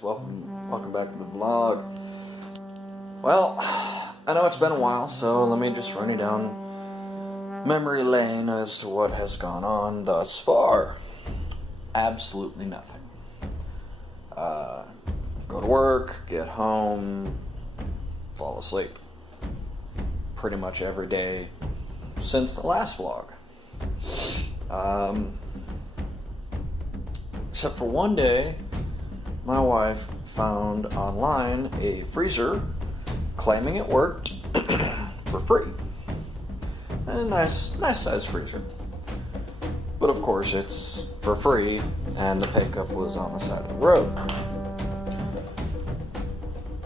Welcome back to the vlog. Well, I know it's been a while, so let me just run you down memory lane as to what has gone on thus far. Absolutely nothing. Go to work, get home, fall asleep. Pretty much every day since the last vlog. Except for one day, my wife found online a freezer claiming it worked for free. A nice size freezer. But of course it's for free and the pickup was on the side of the road.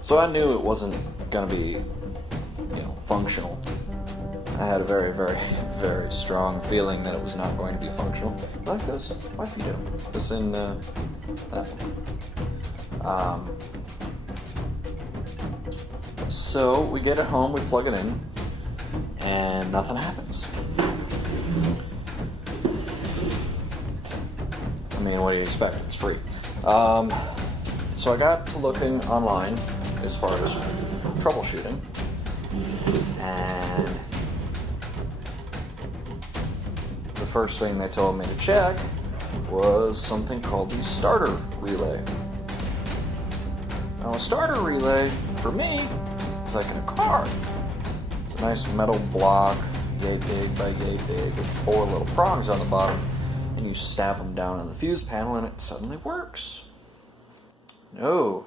So I knew it wasn't gonna be, functional. I had a very, very, very strong feeling that it was not going to be functional. Like this. Wifey do. This in that one. So we get it home, we plug it in, and nothing happens. I mean, what do you expect? It's free. So I got to looking online as far as troubleshooting, and the first thing they told me to check was something called the starter relay. Now, a starter relay, for me, is like in a car. It's a nice metal block, yay big by yay big, with 4 little prongs on the bottom, and you stab them down on the fuse panel and it suddenly works. No.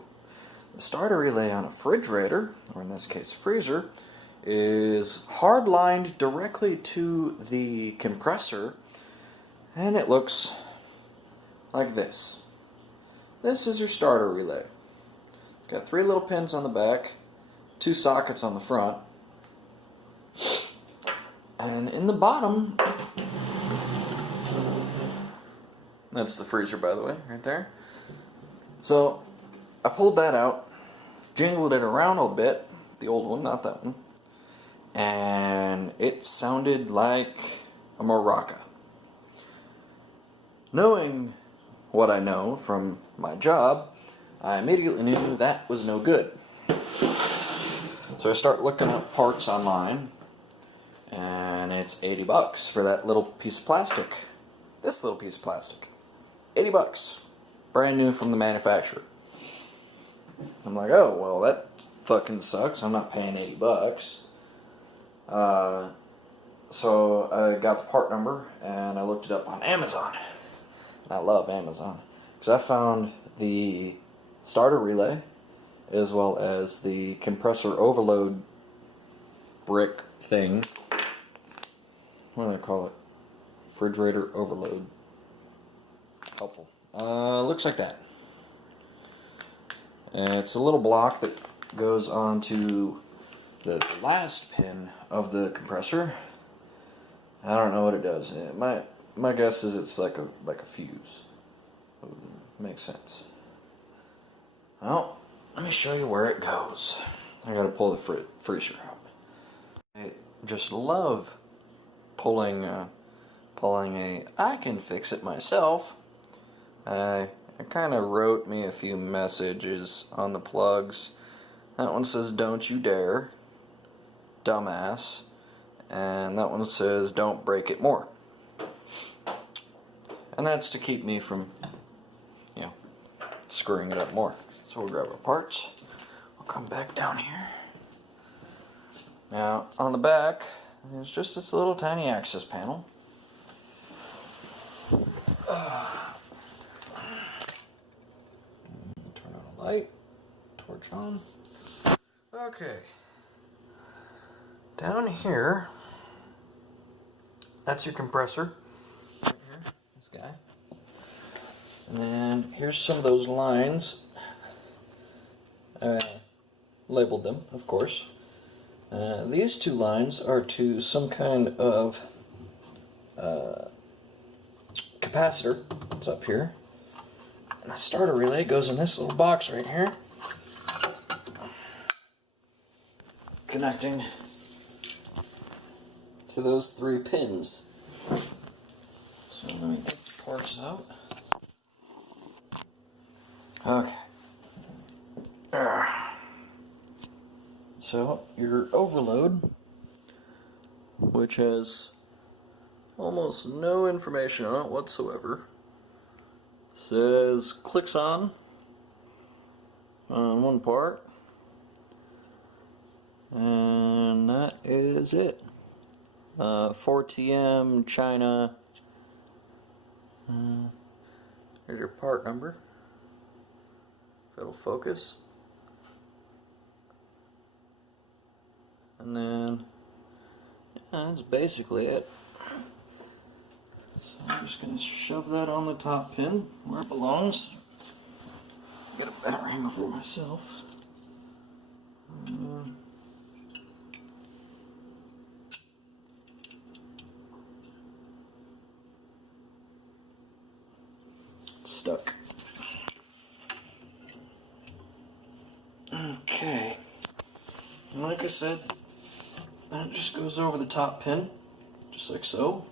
The starter relay on a refrigerator, or in this case a freezer, is hard-lined directly to the compressor, and it looks like this. This is your starter relay. Got 3 little pins on the back, 2 sockets on the front, and in the bottom, that's the freezer, by the way, right there. So I pulled that out, jingled it around a bit, the old one, not that one, and it sounded like a maraca. Knowing what I know from my job, I immediately knew that was no good. So I start looking up parts online, and it's $80 for that little piece of plastic. This little piece of plastic. $80. Brand new from the manufacturer. I'm like, oh, well, that fucking sucks. I'm not paying $80. So I got the part number, and I looked it up on Amazon. And I love Amazon, because I found the starter relay, as well as the compressor overload brick thing. What do I call it? Refrigerator overload. Helpful. Looks like that. And it's a little block that goes onto the last pin of the compressor. I don't know what it does. My guess is it's like a fuse. Makes sense. Well, let me show you where it goes. I gotta pull the freezer out. I just love pulling a I can fix it myself. I kind of wrote me a few messages on the plugs. That one says, "Don't you dare, dumbass," and that one says, "Don't break it more." And that's to keep me from, screwing it up more. So we'll grab our parts. We'll come back down here. Now, on the back, there's just this little tiny access panel. Turn on a light. Torch on. Okay. Down here, that's your compressor. Right here, this guy. And then here's some of those lines. Labeled them, of course. These 2 lines are to some kind of capacitor. It's up here. And the starter relay goes in this little box right here, connecting to those 3 pins. So let me get the parts out. Okay. So your overload, which has almost no information on it whatsoever, says clicks on one part, and that is it. 4TM China. Here's your part number. If it'll focus. And then that's basically it. So I'm just going to shove that on the top pin where it belongs. Get a better angle for myself. It's stuck. Okay. And like I said, that just goes over the top pin, just like so.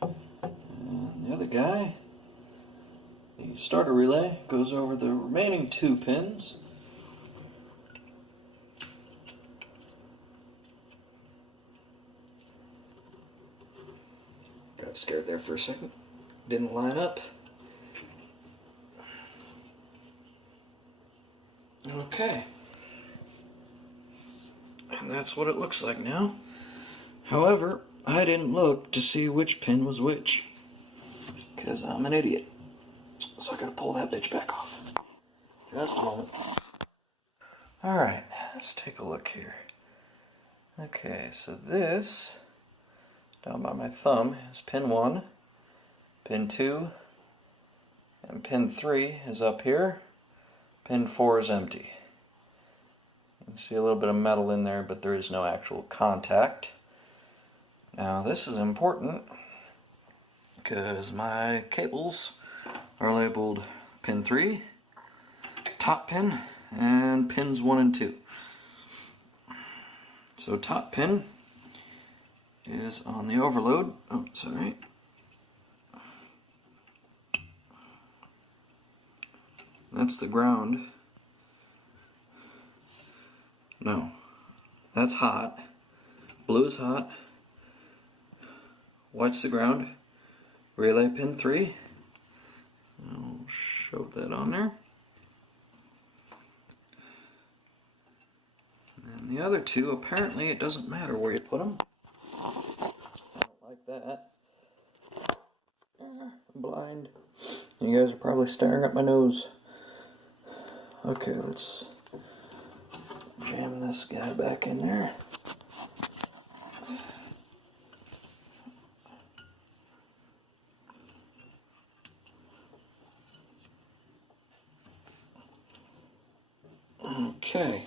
And the other guy, the starter relay, goes over the remaining 2 pins. Got scared there for a second. Didn't line up. Okay. And that's what it looks like now. However, I didn't look to see which pin was which, because I'm an idiot. So I gotta pull that bitch back off. Just a moment. Alright, let's take a look here. Okay, so this, down by my thumb, is pin 1, pin 2, and pin 3 is up here. Pin 4 is empty. You can see a little bit of metal in there, but there is no actual contact. Now this is important because my cables are labeled pin 3, top pin, and pins 1 and 2. So top pin is on the overload. Oh, sorry. That's the ground. No, that's hot. Blue is hot. White's the ground. Relay pin 3. I'll shove that on there. And the other 2, apparently it doesn't matter where you put them. I don't like that. I'm blind. You guys are probably staring at my nose. Okay, let's jam this guy back in there. Okay.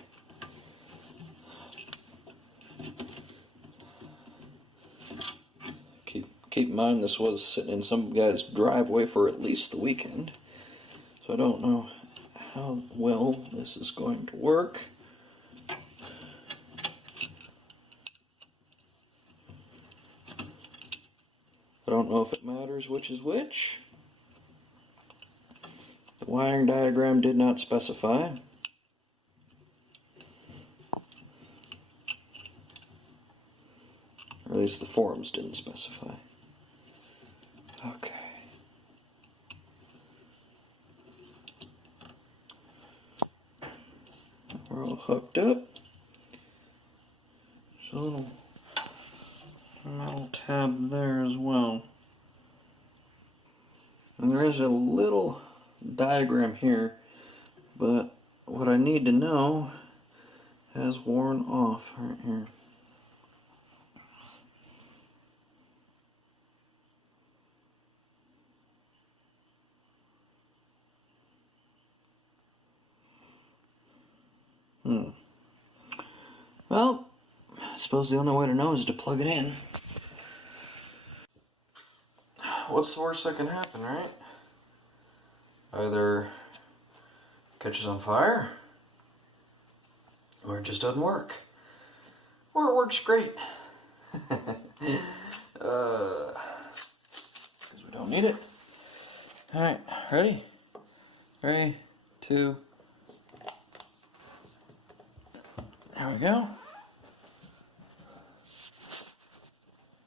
Keep in mind this was sitting in some guy's driveway for at least the weekend, so I don't know how well this is going to work. I don't know if it matters which is which. The wiring diagram did not specify. Or at least the forums didn't specify. Okay. We're all hooked up. There's a little metal tab there as well. And there is a little diagram here, but what I need to know has worn off right here. Well, I suppose the only way to know is to plug it in. What's the worst that can happen, right? Either it catches on fire, or it just doesn't work. Or it works great. Because we don't need it. Alright, ready? 3, 2. There we go.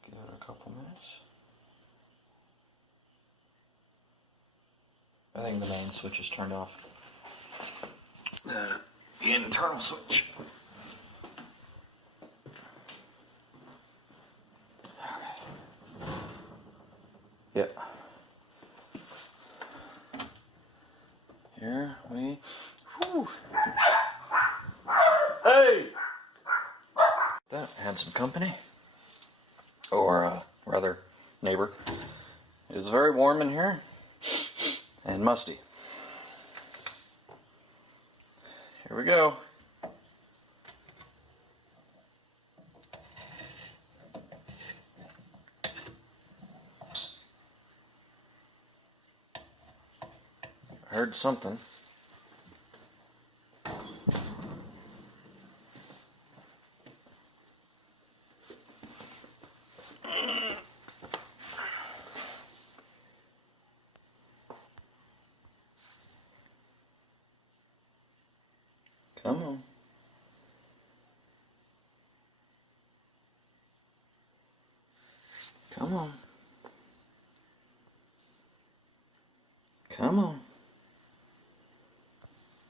Give it a couple minutes. I think the main switch is turned off. The internal switch. Okay. Yep. Here we. Whew. Hey! That had some company. Or, rather, neighbor. It's very warm in here. And musty. Here we go. I heard something. Come on. Come on. Come on.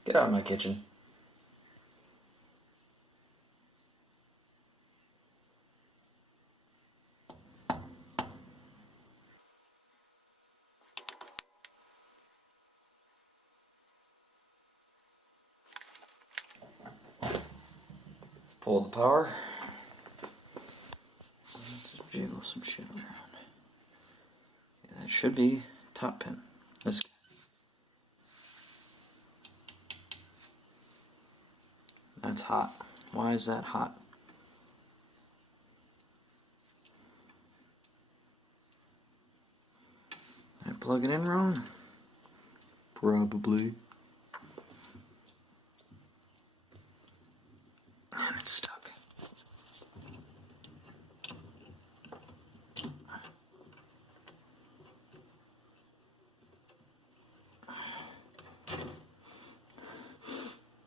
Get out of my kitchen. Pull the power. Just jiggle some shit around. Yeah, that should be top pin. This. That's hot. Why is that hot? Did I plug it in wrong? Probably. And it's stuck.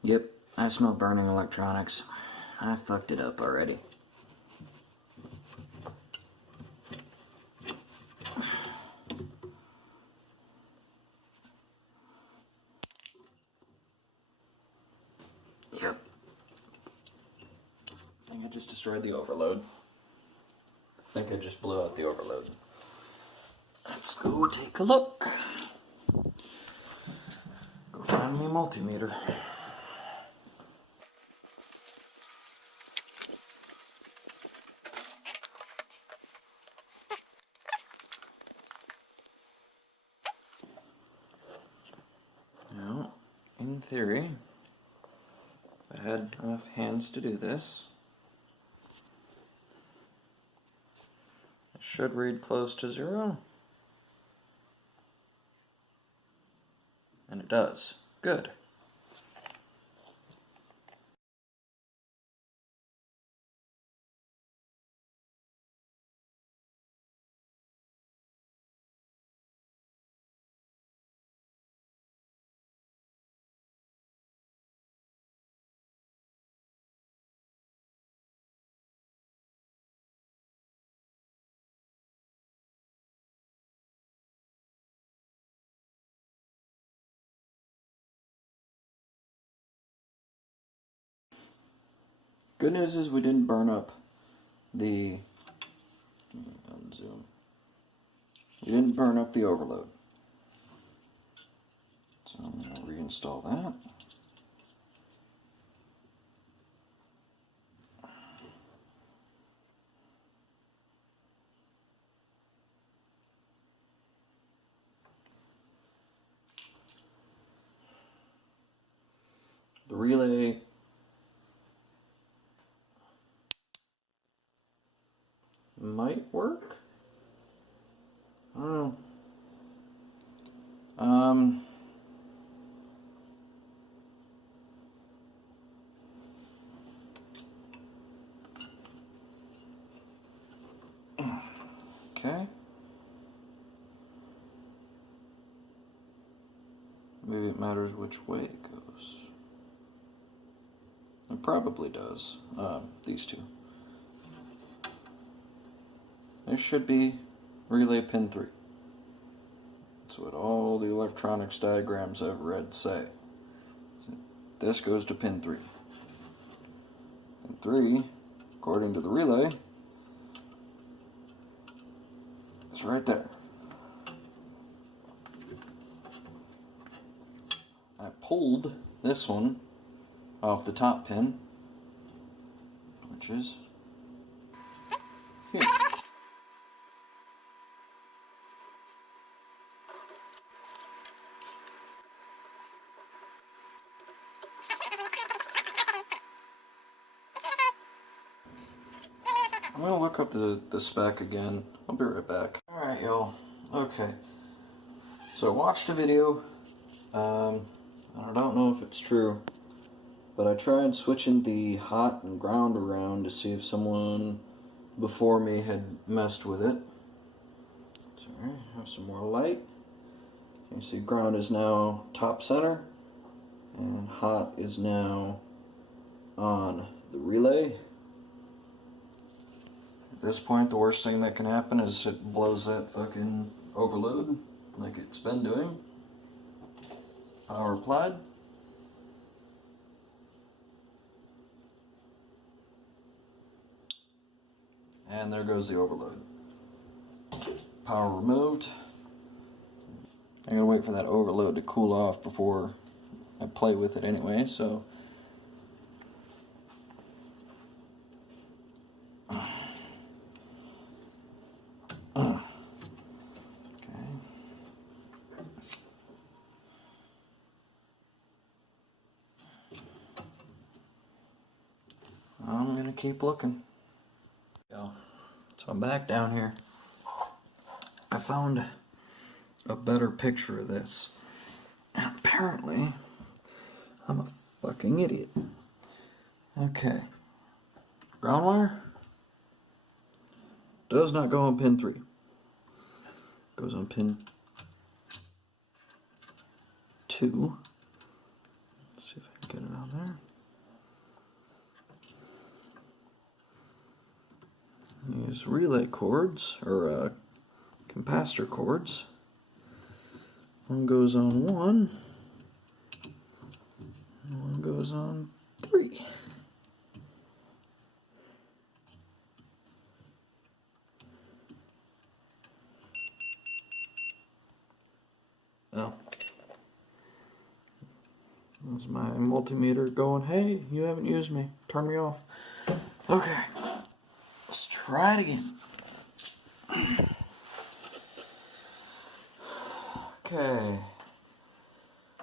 Yep, I smell burning electronics. I fucked it up already. Yep. I think I just destroyed the overload. I think I just blew out the overload. Let's go take a look. Go find me a multimeter. Now, in theory, if I had enough hands to do this, it should read close to 0. And it does. Good. Good news is we didn't burn up the zoom. We didn't burn up the overload. So I'm going to reinstall that. The relay might work. I don't know. Okay. Maybe it matters which way it goes. It probably does. These two. There should be relay pin 3. That's what all the electronics diagrams I've read say. This goes to pin 3. Pin 3, according to the relay, is right there. I pulled this one off the top pin, which is here. I'm gonna look up the spec again. I'll be right back. Alright, y'all. Okay. So I watched a video. I don't know if it's true, but I tried switching the hot and ground around to see if someone before me had messed with it. Sorry, have some more light. You see ground is now top center, and hot is now on the relay. At this point, the worst thing that can happen is it blows that fucking overload like it's been doing. Power applied. And there goes the overload. Power removed. I gotta wait for that overload to cool off before I play with it anyway, so. Okay. I'm gonna keep looking. So I'm back down here. I found a better picture of this. And apparently, I'm a fucking idiot. Okay. Ground wire does not go on pin 3. Goes on pin 2. Let's see if I can get it on there. These relay cords, or capacitor cords. One goes on 1, and one goes on 3. Oh. That's my multimeter going, hey, you haven't used me. Turn me off. Okay. Let's try it again. Okay.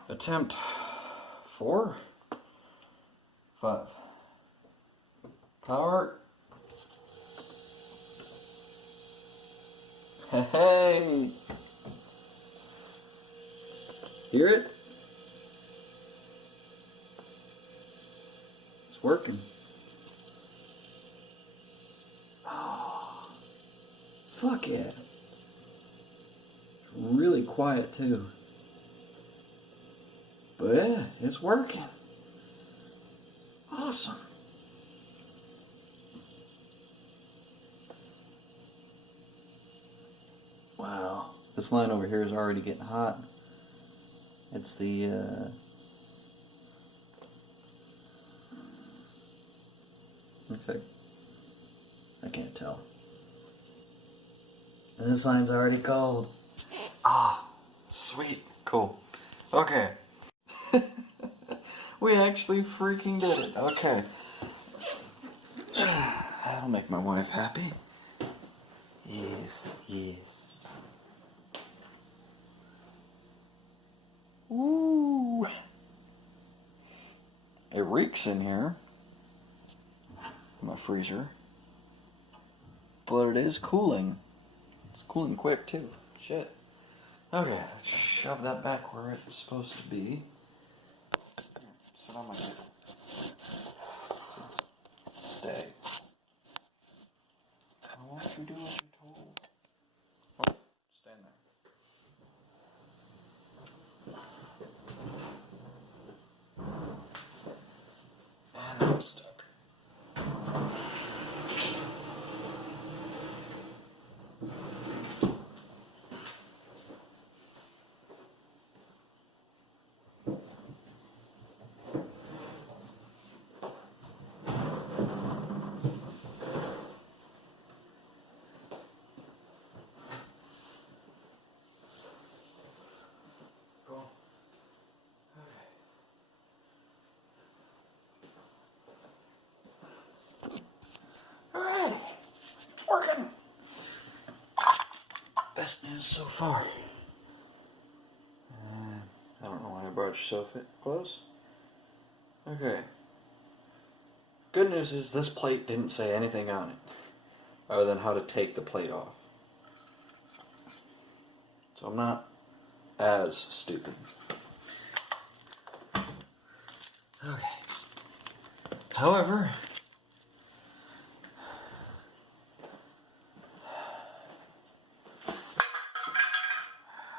Attempt 4. 5. Power. Hey! Hear it? It's working. Oh, fuck yeah. It's really quiet too. But yeah, it's working. Awesome. Wow. This line over here is already getting hot. It's the, looks like, I can't tell. And this line's already cold. Ah, sweet. Cool. Okay. We actually freaking did it. Okay. That'll make my wife happy. Yes, yes. Ooh. It reeks in here. My freezer. But it is cooling. It's cooling quick too. Shit. Okay, let's shove that back where it's supposed to be. Sit on my head. Stay. Why won't you do what you're told? Oh, stand there. And let's so far. I don't know why I brought you so close. Okay. Good news is this plate didn't say anything on it, other than how to take the plate off. So I'm not as stupid. Okay. However,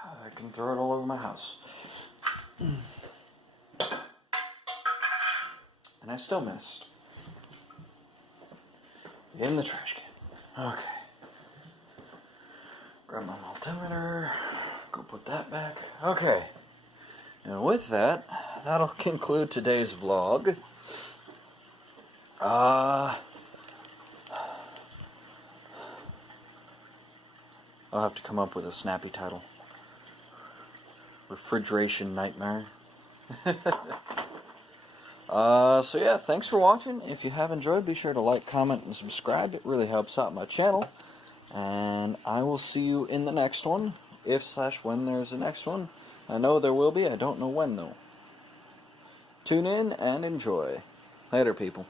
I can throw it all over my house. And I still missed. In the trash can. Okay. Grab my multimeter. Go put that back. Okay. And with that, that'll conclude today's vlog. I'll have to come up with a snappy title. Refrigeration Nightmare. So yeah, thanks for watching. If you have enjoyed, be sure to like, comment, and subscribe. It really helps out my channel. And I will see you in the next one, if/when there's a next one. I know there will be, I don't know when though. Tune in and enjoy. Later, people.